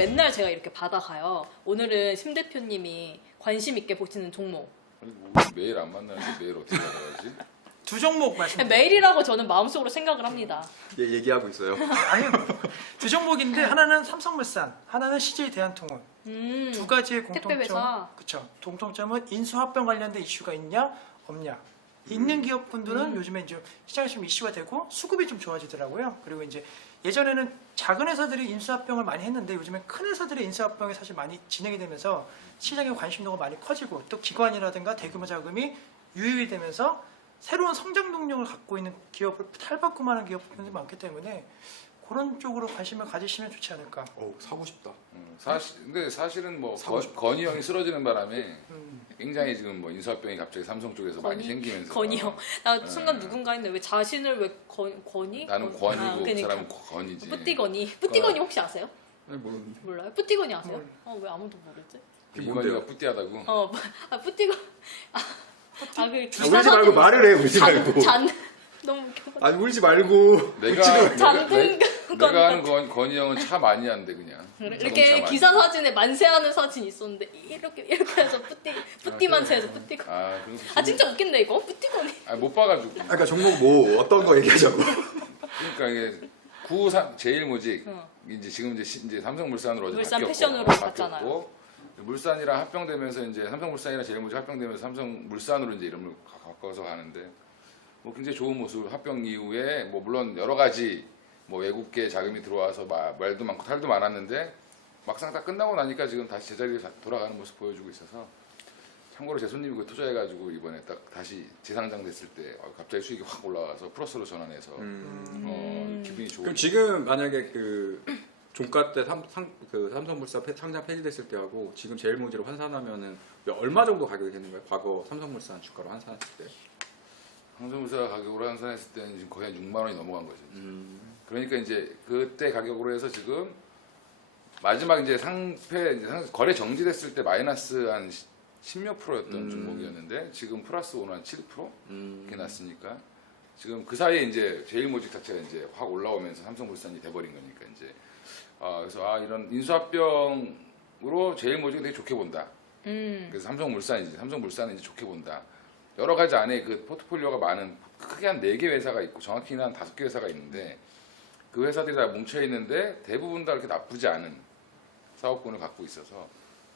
맨날 제가 이렇게 받아가요. 오늘은 심 대표님이 관심 있게 보시는 종목. 아니, 뭐 매일 안 만나는데 매일 어떻게 알아야지? 두 종목 말씀. 매일이라고 저는 마음속으로 생각을 합니다. 예, 얘기하고 있어요. 아니요. 두 종목인데 하나는 삼성물산, 하나는 CJ 대한통운. 두 가지의 택배 공통점. 회사. 그렇죠. 공통점은 인수합병 관련된 이슈가 있냐 없냐. 있는 기업분들은 요즘에 이제 시장에 좀 이슈가 되고 수급이 좀 좋아지더라고요. 그리고 이제 예전에는 작은 회사들이 인수합병을 많이 했는데 요즘에 큰 회사들의 인수합병이 사실 많이 진행이 되면서 시장의 관심도가 많이 커지고 또 기관이라든가 대규모 자금이 유입이 되면서 새로운 성장 동력을 갖고 있는 기업을 탈바꿈하는 기업분들이 많기 때문에 그런 쪽으로 관심을 가지시면 좋지 않을까. 사고 싶다. 근데 사실은 뭐 사고 싶다. 건희 형이 쓰러지는 바람에 굉장히 지금 뭐 인수합병이 갑자기 삼성 쪽에서 많이 건희? 생기면서 건희 형. 나 순간 누군가 했는데 왜 자신을 왜 건희? 나는 권이고 아, 그 그러니까. 사람은 건이지. 뿌띠건이. 뿌띠건이 혹시 아세요? 아니 뭐 몰라요? 뿌띠건이 아세요? 왜 아무도 모르지? 이건이가 뿌띠하다고. 뿌띠건. 그 울지 말고 말을 해. 울지 말고. 너무 웃겨. 아니 울지 말고. 내가 하는 건희 형은 차 많이 한대 그냥. 이렇게 기사 사진에 만세하는 사진이 있었는데 이렇게 해서 뿌띠 만세해서 뿌띠건. 진짜 웃긴데 이거 뿌띠건이. 못 봐가지고. 그러니까 종목 뭐 어떤 거 얘기하자고. 그러니까 이게 구삼 제일모직 이제 지금 이제 삼성물산으로 어제 물산 바뀌었고, 패션으로 바뀌었잖아요. 물산이랑 합병되면서 이제 삼성물산이랑 제일모직 합병되면서 삼성물산으로 이제 이름을 바꿔서 가는데 뭐 굉장히 좋은 모습. 합병 이후에 뭐 물론 여러 가지 뭐 외국계 자금이 들어와서 말도 많고 탈도 많았는데 막상 다 끝나고 나니까 지금 다시 제자리로 돌아가는 모습 보여주고 있어서 참고로 제 손님이 그 투자해가지고 이번에 딱 다시 재상장 됐을 때 갑자기 수익이 확 올라가서 플러스로 전환해서 기분이 좋은. 그럼 지금 만약에 그 종가 때 삼성물산 상장 폐지됐을 때하고 지금 제일모직으로 환산하면은 얼마 정도 가격이 되는 거예요? 과거 삼성물산 주가로 환산했을 때. 삼성물산 가격으로 환산했을 때는 지금 거의 한 6만 원이 넘어간 거죠. 그러니까 이제 그때 가격으로 해서 지금 마지막 이제 거래 정지됐을 때 마이너스 한 10몇 프로였던 종목이었는데 지금 플러스 오늘 한 7% 이렇게 났으니까 지금 그 사이에 이제 제일모직 자체가 이제 확 올라오면서 삼성물산이 돼버린 거니까 이제 그래서 이런 인수합병으로 제일모직이 되게 좋게 본다. 그래서 삼성물산은 이제 좋게 본다. 여러 가지 안에 그 포트폴리오가 많은 크게 한 4개 회사가 있고 정확히는 한 5개 회사가 있는데 그 회사들이 다 뭉쳐 있는데 대부분 다 그렇게 나쁘지 않은 사업군을 갖고 있어서.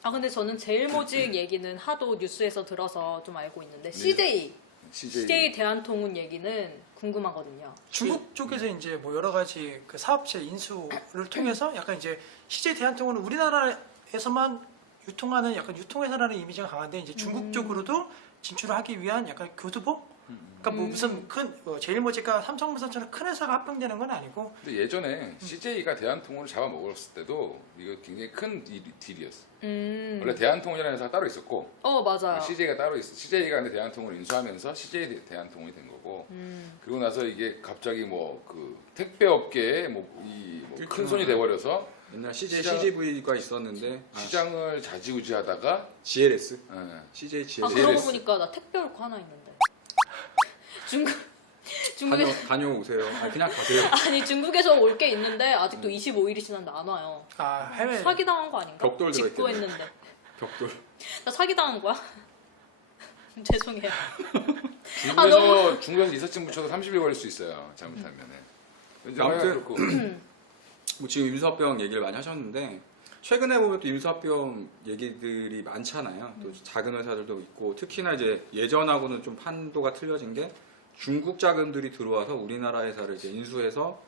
근데 저는 제일모직 얘기는 하도 뉴스에서 들어서 좀 알고 있는데 CJ 대한통운 얘기는 궁금하거든요. 중국 쪽에서 이제 뭐 여러 가지 그 사업체 인수를 통해서 약간 이제 CJ 대한통운은 우리나라에서만 유통하는 약간 유통회사라는 이미지가 강한데 이제 중국 쪽으로도 진출을 하기 위한 약간 교두보? 그러니까 뭐 무슨 큰 제일모직과 삼성물산처럼 큰 회사가 합병되는 건 아니고. 근데 예전에 CJ가 대한통운을 잡아먹었을 때도 이거 굉장히 큰 딜이었어. 원래 대한통운이라는 회사가 따로 있었고, 맞아요. CJ가 따로 있어. CJ가 근데 대한통운을 인수하면서 CJ 대한통운이 된 거고, 그리고 나서 이게 갑자기 뭐 그 택배업계에 큰 손이 돼버려서 옛날 CJV가 있었는데 시장을 좌지우지하다가 GLS, 예. CJ GLS. 그러고 보니까 나 택배 올 거 하나 있는데. 중국에 다녀오세요. 그냥 가세요. 중국에서 올 게 있는데 아직도 25일이 지났는데 안 와요. 해외 사기 당한 거 아닌가? 벽돌 들어있겠네. 직구했는데. 벽돌. 나 사기 당한 거야? 죄송해요. 중국에서 이삿짐 붙여서 30일 걸릴 수 있어요. 잘못하면은. 아무튼 그렇고. 뭐 지금 인수합병 얘기를 많이 하셨는데 최근에 보면 또 인수합병 얘기들이 많잖아요. 또 작은 회사들도 있고 특히나 이제 예전하고는 좀 판도가 틀려진 게 중국 자금들이 들어와서 우리나라 회사를 이제 인수해서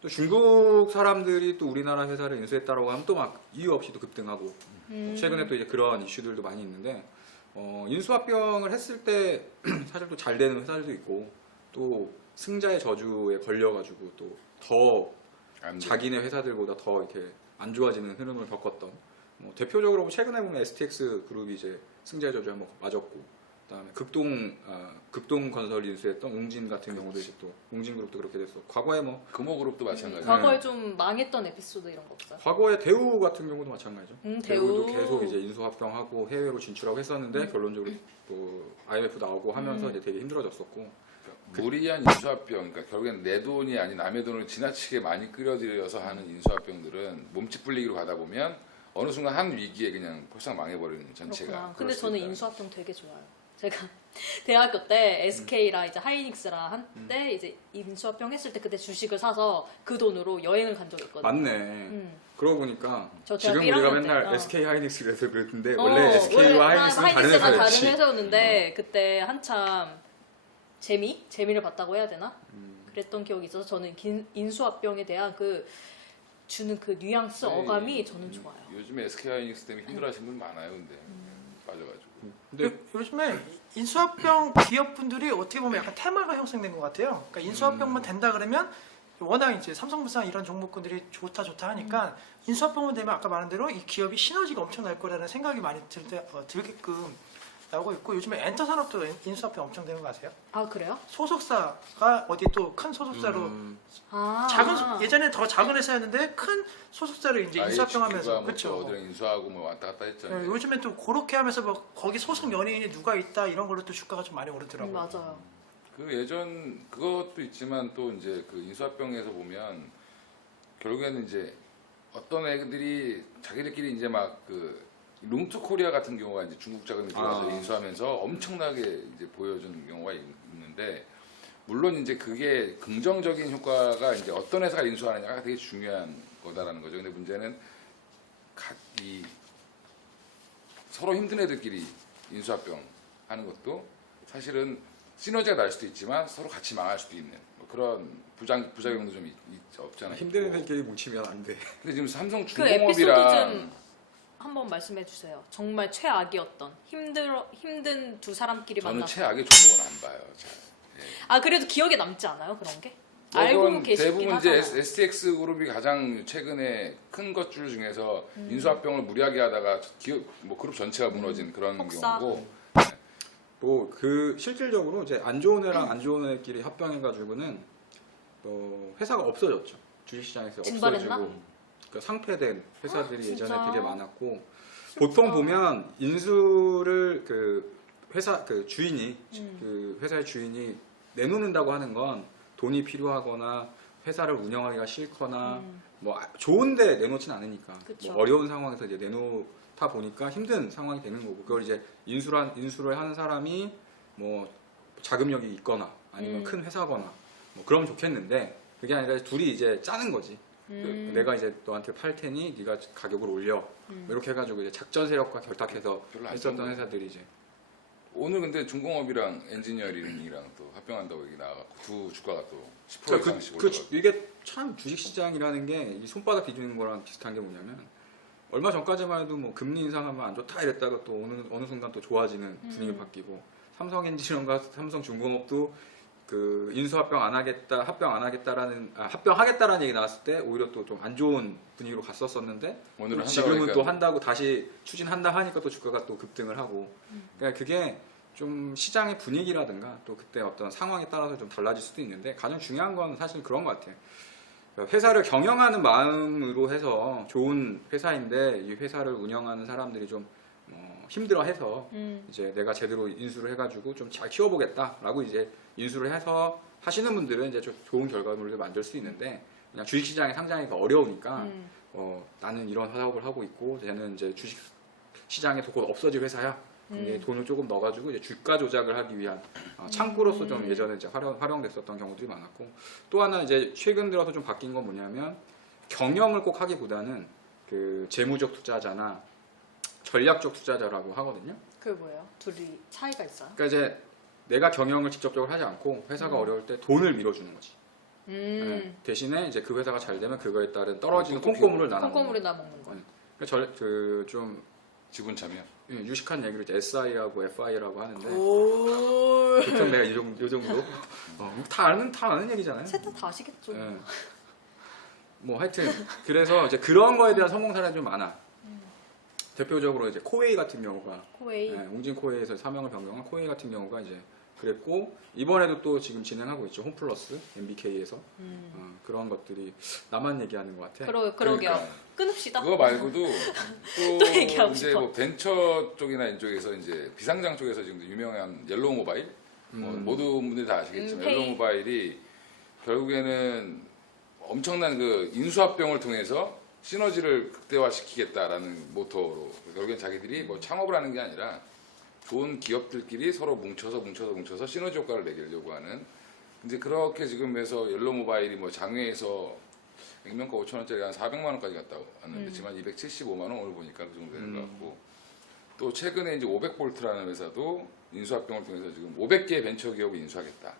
또 중국 사람들이 또 우리나라 회사를 인수했다라고 하면 또 막 이유 없이 또 급등하고 최근에 또 이제 그런 이슈들도 많이 있는데 인수합병을 했을 때 사실 또 잘 되는 회사들도 있고 또 승자의 저주에 걸려가지고 또 더 자기네 회사들보다 더 이렇게 안 좋아지는 흐름을 겪었던 대표적으로 최근에 보면 STX 그룹이 이제 승자의 저주에 한번 맞았고 그다음에 극동건설 인수했던 웅진 같은 경우도 이제 또 웅진그룹도 그렇게 됐어. 과거에 뭐 금호그룹도 마찬가지. 과거에 좀 망했던 에피소드 이런 거 없어요? 과거에 대우 같은 경우도 마찬가지죠. 대우. 대우도 계속 이제 인수합병하고 해외로 진출하고 했었는데 결론적으로 또 IMF 나오고 하면서 이제 되게 힘들어졌었고. 무리한 인수합병, 그러니까 결국엔 내 돈이 아닌 남의 돈을 지나치게 많이 끌어들여서 하는 인수합병들은 몸집 불리기로 가다 보면 어느 순간 한 위기에 그냥 벌써 망해버리는 전체가. 그렇구나. 근데 그럴 수 저는 있다. 인수합병 되게 좋아요. 제가 대학교 때 SK랑 이제 하이닉스랑 한때 이제 인수합병 했을 때 그때 주식을 사서 그 돈으로 여행을 간 적이 있거든요. 맞네. 그러고 보니까 저 대학 지금 우리가 1학년 맨날 때, SK 하이닉스에서 그랬는데 원래 SK와 원래 하이닉스는 다른 하이닉스가 다른 회사였지. 회사였는데 그때 한참 재미를 봤다고 해야 되나? 그랬던 기억이 있어서 저는 인수합병에 대한 그 주는 그 뉘앙스 어감이 저는 좋아요. 요즘에 SK 하이닉스 때문에 힘들어하시는 분 많아요, 근데 빠져가지고. 근데 요즘에 인수합병 기업분들이 어떻게 보면 약간 테마가 형성된 것 같아요. 그러니까 인수합병만 된다 그러면 워낙 이제 삼성물산 이런 종목군들이 좋다 하니까 인수합병만 되면 아까 말한 대로 이 기업이 시너지가 엄청 날 거라는 생각이 많이 들게끔 나오고 있고 요즘에 엔터 산업도 인수합병 엄청 되는 거 아세요? 아 그래요? 소속사가 어디 또 큰 소속사로 아 예전에 더 작은 회사였는데 큰 소속사를 이제 인수합병하면서 뭐 그렇죠. 어디랑 인수하고 뭐 왔다 갔다 했잖아요. 네, 요즘엔 또 그렇게 하면서 뭐 거기 소속 연예인이 누가 있다 이런 걸로 또 주가가 좀 많이 오르더라고요. 맞아요. 그 예전 그것도 있지만 또 이제 그 인수합병에서 보면 결국에는 이제 어떤 애들이 자기들끼리 이제 막 그 룸투코리아 같은 경우가 이제 중국 자금이 들어와서 인수하면서 엄청나게 이제 보여주는 경우가 있는데 물론 이제 그게 긍정적인 효과가 이제 어떤 회사가 인수하느냐가 되게 중요한 거다라는 거죠. 근데 문제는 이 서로 힘든 애들끼리 인수합병 하는 것도 사실은 시너지가 날 수도 있지만 서로 같이 망할 수도 있는 뭐 그런 부작용도 좀 없잖아요. 힘든 애들끼리 뭉치면 안 돼. 근데 지금 그 삼성중공업이랑 에피소드 좀 한번 말씀해 주세요. 정말 최악이었던 힘든 두 사람끼리 저는 만나서. 최악의 종목은 안 봐요. 잘. 아 그래도 기억에 남지 않아요 그런 게? 알고 계시긴 대부분 이제 하잖아요. STX 그룹이 가장 최근에 큰 것줄 중에서 인수합병을 무리하게 하다가 기업 뭐 그룹 전체가 무너진 그런 폭사. 경우고 뭐 그 실질적으로 이제 안 좋은 애랑 안 좋은 애끼리 합병해가지고는 회사가 없어졌죠. 주식시장에서 증발했나? 없어지고 그러니까 상폐된 회사들이 진짜? 예전에 되게 많았고 보통 보면 인수를 그 회사 그 주인이 그 회사의 주인이 내놓는다고 하는 건 돈이 필요하거나 회사를 운영하기가 싫거나 뭐 좋은데 내놓진 않으니까 그쵸. 뭐 어려운 상황에서 이제 내놓다 보니까 힘든 상황이 되는 거고 그걸 이제 인수를 하는 사람이 뭐 자금력이 있거나 아니면 큰 회사거나 뭐 그러면 좋겠는데 그게 아니라 둘이 이제 짜는 거지. 내가 이제 너한테 팔 테니 네가 가격을 올려 뭐 이렇게 해가지고 이제 작전 세력과 결탁해서 별로 안 했었던 좋은 회사들이 이제 오늘 근데 중공업이랑 엔지니어링이랑 또 합병한다고 얘기 나와갖고 두 주가가 또 10% 그러니까 이상씩 올라가고 이게 참 주식시장이라는 게 이 손바닥 뒤지는 거랑 비슷한 게 뭐냐면 얼마 전까지만 해도 뭐 금리 인상하면 안 좋다 이랬다가 또 어느 순간 또 좋아지는 분위기 바뀌고 삼성엔지니어링과 삼성중공업도 그 인수합병 안 하겠다 합병하겠다라는 얘기 나왔을 때 오히려 또 좀 안 좋은 분위기로 갔었었는데 오늘은 지금은 한다고 또 한다고 다시 추진한다 하니까 또 주가가 또 급등을 하고 그러니까 그게 좀 시장의 분위기라든가 또 그때 어떤 상황에 따라서 좀 달라질 수도 있는데 가장 중요한 건 사실 그런 것 같아요. 회사를 경영하는 마음으로 해서 좋은 회사인데 이 회사를 운영하는 사람들이 좀 힘들어해서 이제 내가 제대로 인수를 해가지고 좀 잘 키워보겠다라고 이제 인수를 해서 하시는 분들은 이제 좀 좋은 결과물을 만들 수 있는데 그냥 주식시장에 상장하기가 어려우니까 나는 이런 사업을 하고 있고 쟤는 이제 주식시장에 곧 없어질 회사야. 근데 돈을 조금 넣어가지고 이제 주가 조작을 하기 위한 창구로서 좀 예전에 이제 활용됐었던 경우들이 많았고 또 하나 이제 최근 들어서 좀 바뀐 건 뭐냐면 경영을 꼭 하기보다는 그 재무적 투자자나 전략적 투자자라고 하거든요. 그게 뭐예요? 둘이 차이가 있어요? 그러니까 이제 내가 경영을 직접적으로 하지 않고 회사가 어려울 때 돈을 밀어주는 거지. 네. 대신에 이제 그 회사가 잘 되면 그거에 따른 떨어지는 콩고물을 나눠. 콩고물에다 먹는 거. 그러니까 좀 지분 참여. 유식한 얘기를 이제 SI라고 FI라고 하는데 오. 보통 내가 요 정도 다 아는 얘기잖아요. 셋 다 아시겠죠. 네. 뭐 하여튼 그래서 이제 그런 거에 대한 성공 사례가 좀 많아. 대표적으로 이제 코웨이 같은 경우가 코웨이. 웅진 코웨이에서 사명을 변경한 코웨이 같은 경우가 이제 그랬고 이번에도 또 지금 진행하고 있죠. 홈플러스 MBK에서 그런 것들이 나만 얘기하는 것 같아. 그러게요. 그러니까. 끊읍시다. 그거 말고도 또 얘기하고 이제 싶어. 뭐 벤처 쪽이나 이쪽에서 이제 비상장 쪽에서 지금 유명한 옐로우 모바일 뭐 모든 분들이 다 아시겠지만 페이. 옐로우 모바일이 결국에는 엄청난 그 인수합병을 통해서 시너지를 극대화시키겠다라는 모토로 결국엔 자기들이 뭐 창업을 하는 게 아니라 좋은 기업들끼리 서로 뭉쳐서 시너지 효과를 내려고 하는 이제 그렇게 지금 해서 옐로우 모바일이 뭐 장외에서 액면가 5,000원짜리 한 400만 원까지 갔다 왔는데 지금 한 275만 원 오늘 보니까 그 정도 되는 것 같고 또 최근에 이제 500볼트라는 회사도 인수합병을 통해서 지금 500개의 벤처 기업을 인수하겠다.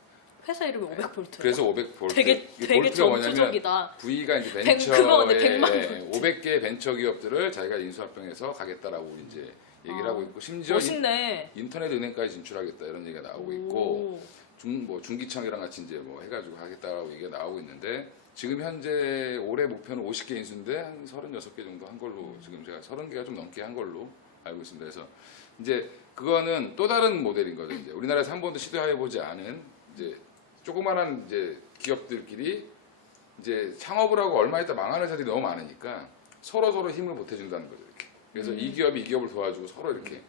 회사 이름이 500볼트. 그래서 500볼트. 되게 볼트가 뭐냐면 전투적이다. V가 이제 그거네, 벤처에 100만 500개의 벤처 기업들을 자기가 인수합병해서 가겠다라고 이제 얘기를 하고 있고 심지어 멋있네. 인터넷 은행까지 진출하겠다 이런 얘기가 나오고 있고 중기청이랑 같이 이제 뭐 해가지고 하겠다라고 얘기가 나오고 있는데 지금 현재 올해 목표는 50개 인수인데 한 36개 정도 한 걸로 지금 제가 30개가 좀 넘게 한 걸로 알고 있습니다. 그래서 이제 그거는 또 다른 모델인 거죠. 이제 우리나라에서 한 번도 시도해보지 않은 이제 조그만한 이제 기업들끼리 이제 창업을 하고 얼마 있다 망하는 회사들이 너무 많으니까 서로 힘을 보태준다는 거죠. 이렇게. 그래서 이 기업이 이 기업을 도와주고 서로 이렇게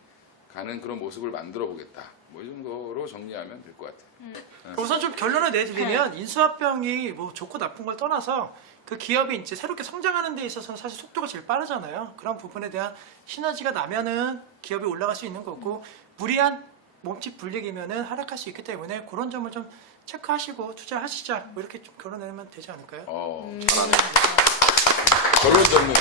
가는 그런 모습을 만들어 보겠다. 뭐 이 정도로 정리하면 될 것 같아요. 우선 좀 결론을 내드리면 인수합병이 뭐 좋고 나쁜 걸 떠나서 그 기업이 이제 새롭게 성장하는 데 있어서는 사실 속도가 제일 빠르잖아요. 그런 부분에 대한 시너지가 나면은 기업이 올라갈 수 있는 거고 무리한 몸집 불리기면은 하락할 수 있기 때문에 그런 점을 좀 체크하시고 투자하시자 뭐 이렇게 좀 결론 내면 되지 않을까요? 잘하네. 결론 전문.